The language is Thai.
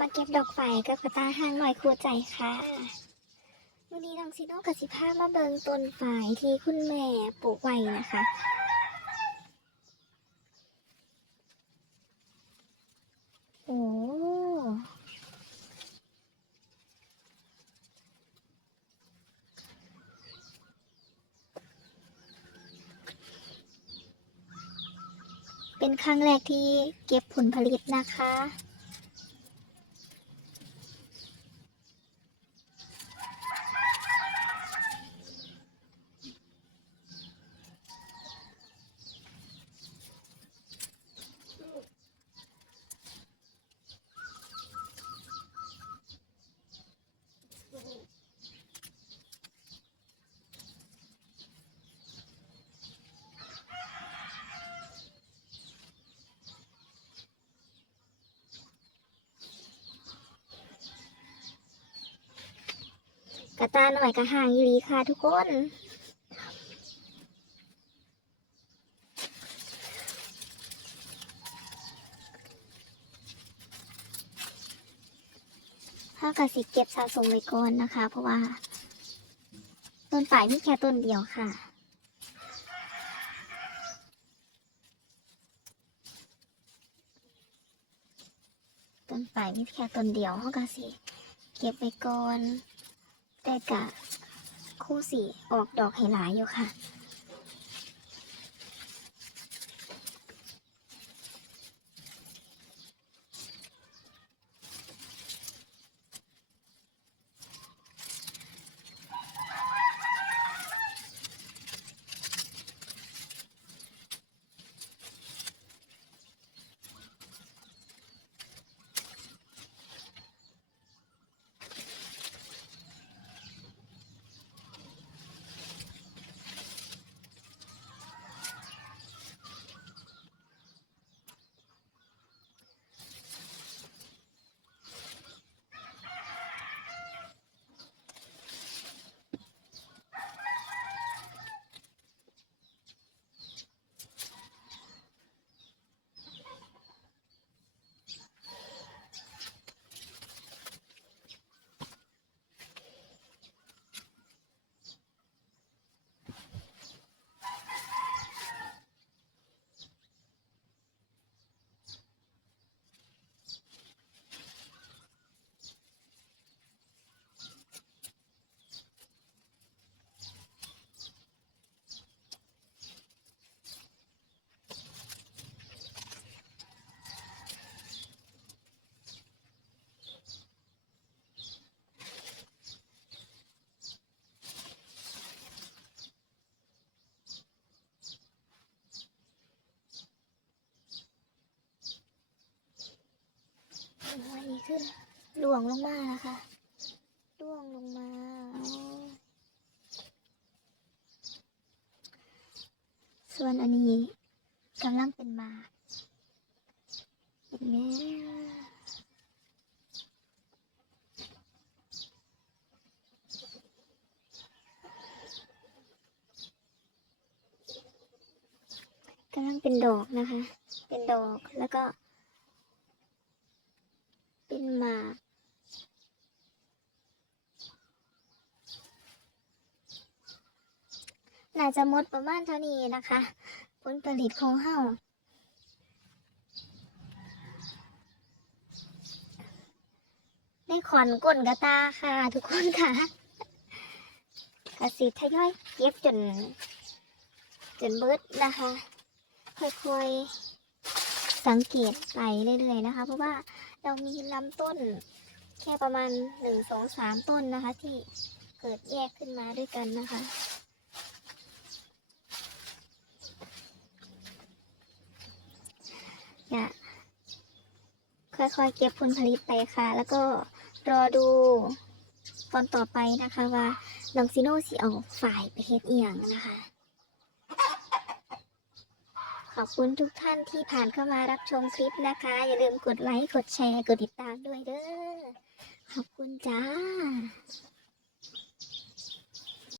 มาเก็บดอกไฟกับกระตาห้างหน่อยครูใจค่ะวันนี้น้องซีโนกับสิพามาเบิงต้นฝายที่คุณแม่ปลูกไว้นะคะ โอ้เป็นครั้งแรกที่เก็บผลผลิตนะคะ กระตาหน่อยกระห่างอีหลีค่ะทุกคนถ้ากระสิเก็บสะสมไว้ก่อนนะคะ เพราะว่า ต้นฝ่ายมีแค่ต้นเดียวค่ะต้นฝ่ายมีแค่ต้นเดียวเขากระสิเก็บไปก่อน แต่กะคู่สีออกดอกให้หลายอยู่ค่ะ อันนี้ขึ้นหลวงลงมานะคะล่วงลงมา ส่วนอันนี้กำลังเป็นมาเห็นไหมกำลังเป็นดอกนะคะ เป็นดอกแล้วก็ เป็นมา น่าจะหมดประมาณเท่านี้นะคะ ผลผลิตของเฮาได้ขอนก้นกระตาค่ะ ทุกคนค่ะกระสีทยอยเก็บจน จนเบิดนะคะ ค่อยๆ สังเกตไปเรื่อยๆนะคะ เพราะว่าเรามีลำต้นแค่ประมาณหนึ่งสองสามต้นนะคะ ที่เกิดแยกขึ้นมาด้วยกันนะคะจะค่อยๆเก็บผลผลิตไปค่ะ แล้วก็รอดูตอนต่อไปนะคะว่าน้องซิโน่สิเอาฝ่ายไปเฮ็ดเอียงนะคะ อบคุณทุกท่านที่ผ่านเข้ามารับชมคลิปนะคะ อย่าลืมกดไลค์ กดแชร์ กดติดตามด้วยเด้อ ขอบคุณจ้า